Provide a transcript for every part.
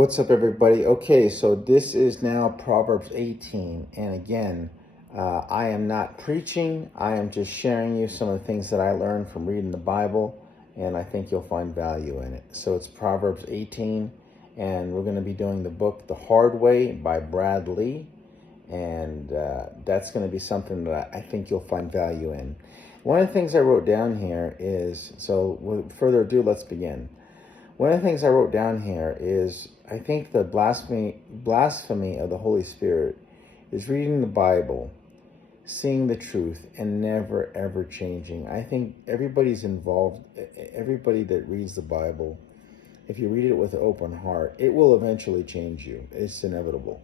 What's up, everybody? Okay, so this is now Proverbs 18. And again, I am not preaching. I am just sharing you some of the things that I learned from reading the Bible, and I think you'll find value in it. So it's Proverbs 18, and we're going to be doing the book The Hard Way by Brad Lee. And that's going to be something that I think you'll find value in. One of the things I wrote down here is, so with further ado, let's begin. One of the things I wrote down here is I think the blasphemy of the Holy Spirit is reading the Bible, seeing the truth, and never ever changing. I think everybody's involved, everybody that reads the Bible, if you read it with an open heart, it will eventually change you. It's inevitable.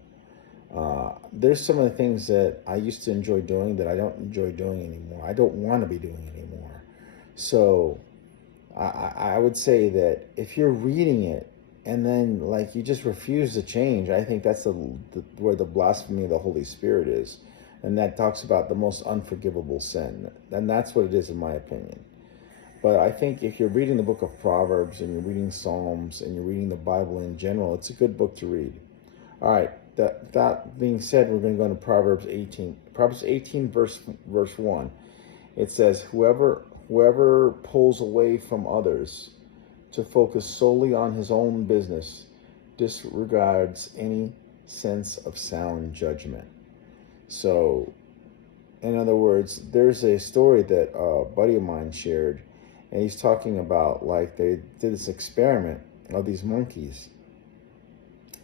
There's some of the things that I used to enjoy doing that I don't enjoy doing anymore. I don't want to be doing anymore. So I would say that if you're reading it and then like you just refuse to change, I think that's where the blasphemy of the Holy Spirit is. And that talks about the most unforgivable sin. And that's what it is in my opinion. But I think if you're reading the book of Proverbs and you're reading Psalms and you're reading the Bible in general, it's a good book to read. All right, that being said, we're going to go into Proverbs 18. Proverbs 18 verse 1. It says, Whoever pulls away from others to focus solely on his own business disregards any sense of sound judgment. So, in other words, there's a story that a buddy of mine shared, and he's talking about like they did this experiment of these monkeys.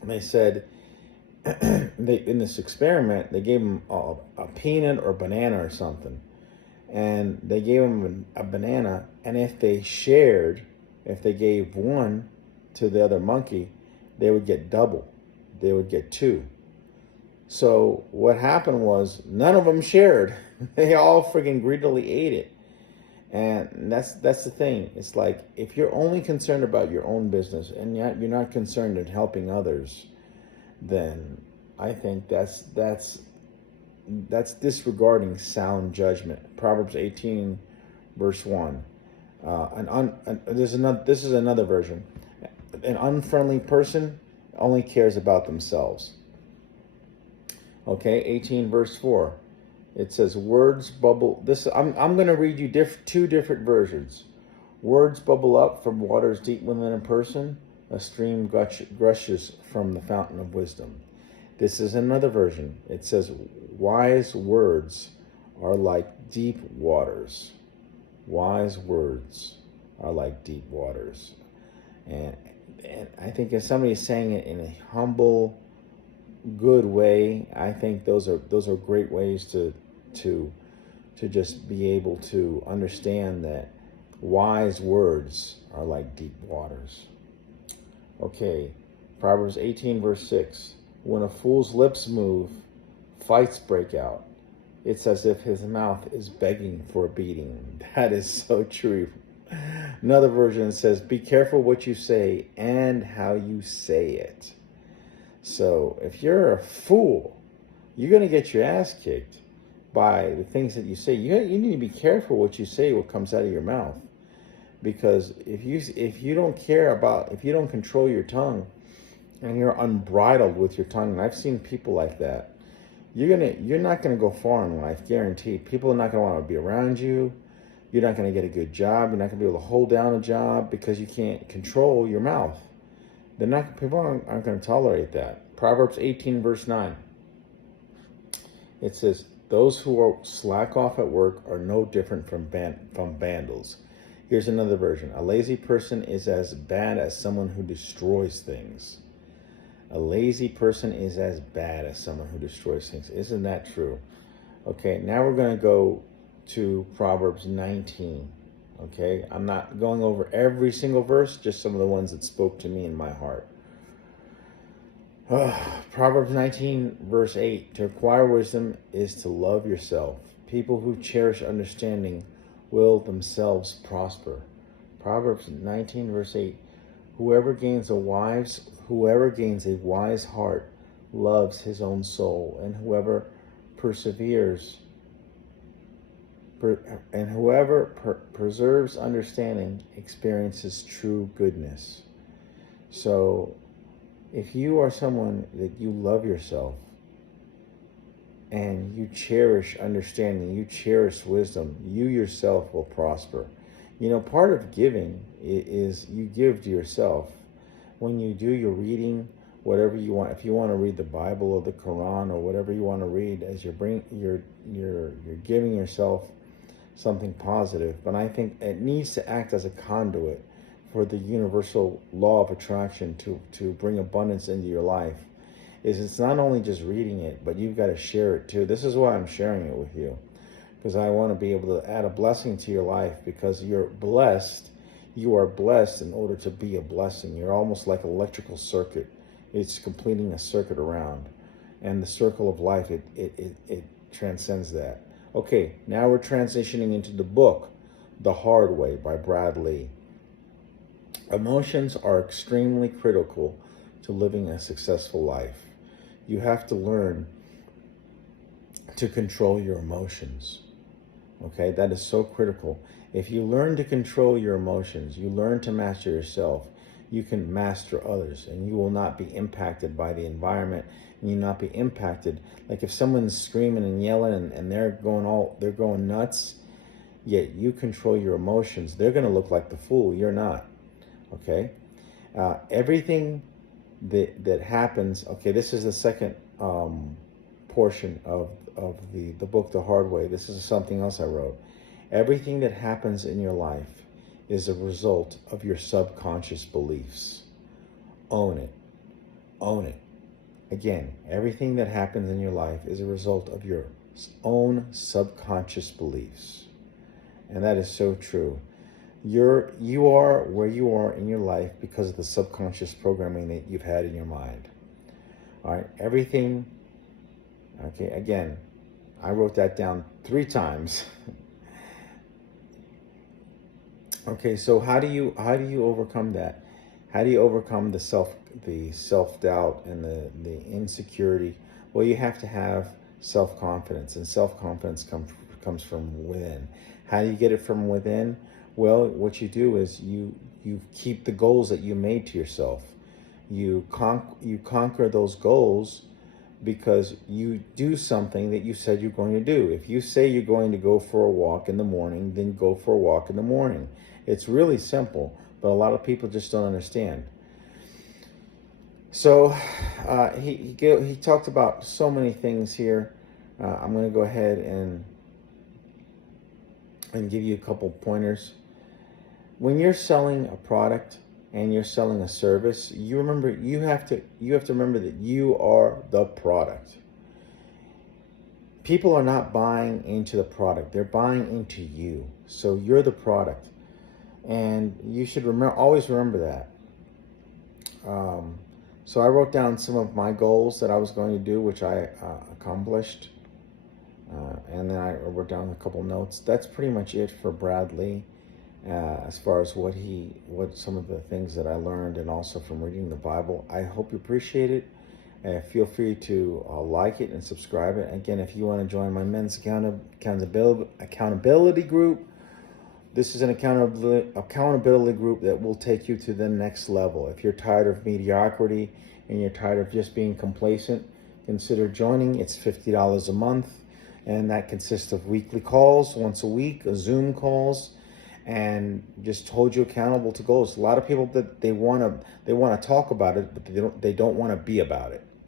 And they said, in this experiment, they gave them a peanut or banana or something. And they gave them a banana, and if they gave one to the other monkey, they would get double. They would get two. So what happened was none of them shared. They all freaking greedily ate it. And that's the thing. It's like if you're only concerned about your own business and you're not concerned in helping others, then I think that's disregarding sound judgment. Proverbs 18, verse 1. This is another version. An unfriendly person only cares about themselves. Okay, 18, verse 4. It says, words bubble. I'm going to read you two different versions. Words bubble up from waters deep within a person. A stream gushes from the fountain of wisdom. This is another version. It says, wise words are like deep waters. Wise words are like deep waters. And I think if somebody's saying it in a humble, good way, I think those are great ways to just be able to understand that wise words are like deep waters. Okay, Proverbs 18, verse 6. When a fool's lips move, fights break out. It's as if his mouth is begging for a beating. That is so true. Another version says, be careful what you say and how you say it. So if you're a fool, you're going to get your ass kicked by the things that you say. You need to be careful what you say, what comes out of your mouth. Because if you don't control your tongue, and you're unbridled with your tongue, and I've seen people like that, you're not gonna go far in life, guaranteed. People are not gonna want to be around you. You're not gonna get a good job. You're not gonna be able to hold down a job because you can't control your mouth. People aren't gonna tolerate that. Proverbs 18, verse 9. It says, those who are slack off at work are no different from vandals. Here's another version. A lazy person is as bad as someone who destroys things. A lazy person is as bad as someone who destroys things. Isn't that true? Okay, now we're going to go to Proverbs 19. Okay, I'm not going over every single verse, just some of the ones that spoke to me in my heart. Proverbs 19, verse 8. To acquire wisdom is to love yourself. People who cherish understanding will themselves prosper. Proverbs 19, verse 8. Whoever gains a wise heart loves his own soul, and whoever preserves understanding experiences true goodness. So If you are someone that you love yourself and you cherish understanding, you cherish wisdom, you yourself will prosper. You know, part of giving is you give to yourself. When you do your reading, whatever you want, if you want to read the Bible or the Quran or whatever you want to read, as you're giving yourself something positive. But I think it needs to act as a conduit for the universal law of attraction to bring abundance into your life. It's not only just reading it, but you've got to share it too. This is why I'm sharing it with you, because I want to be able to add a blessing to your life, because you're blessed. You are blessed in order to be a blessing. You're almost like an electrical circuit. It's completing a circuit around. And the circle of life, it transcends that. Okay, now we're transitioning into the book, The Hard Way by Brad Lee. Emotions are extremely critical to living a successful life. You have to learn to control your emotions. Okay, that is so critical. If you learn to control your emotions, you learn to master yourself, you can master others, and you will not be impacted by the environment, and you'll not be impacted. Like if someone's screaming and yelling and they're going nuts, yet you control your emotions, they're going to look like the fool. You're not. Okay? Everything that happens, okay, this is the second portion of the book, The Hard Way. This is something else I wrote. Everything that happens in your life is a result of your subconscious beliefs. Own it. Own it. Again, everything that happens in your life is a result of your own subconscious beliefs. And that is so true. You are where you are in your life because of the subconscious programming that you've had in your mind. All right, everything. Okay, again, I wrote that down 3 times. Okay, so how do you overcome that? How do you overcome the self-doubt and the insecurity? Well, you have to have self-confidence, and self-confidence comes from within. How do you get it from within? Well, what you do is you keep the goals that you made to yourself. You conquer those goals because you do something that you said you're going to do. If you say you're going to go for a walk in the morning, then go for a walk in the morning. It's really simple, but a lot of people just don't understand. So he talked about so many things here. I'm going to go ahead and give you a couple pointers. When you're selling a product and you're selling a service, you have to remember that you are the product. People are not buying into the product; they're buying into you. So you're the product, and you should always remember that. So I wrote down some of my goals that I was going to do, which I accomplished, and then I wrote down a couple notes. That's pretty much it for Brad Lee. As far as what some of the things that I learned, and also from reading the Bible. I hope you appreciate it. Feel free to like it and subscribe it. Again, if you want to join my men's accountability group, this is an accountability group that will take you to the next level. If you're tired of mediocrity and you're tired of just being complacent, consider joining. It's $50 a month, and that consists of weekly calls once a week, Zoom calls, and just hold you accountable to goals. A lot of people that they want to talk about it, but they don't want to be about it.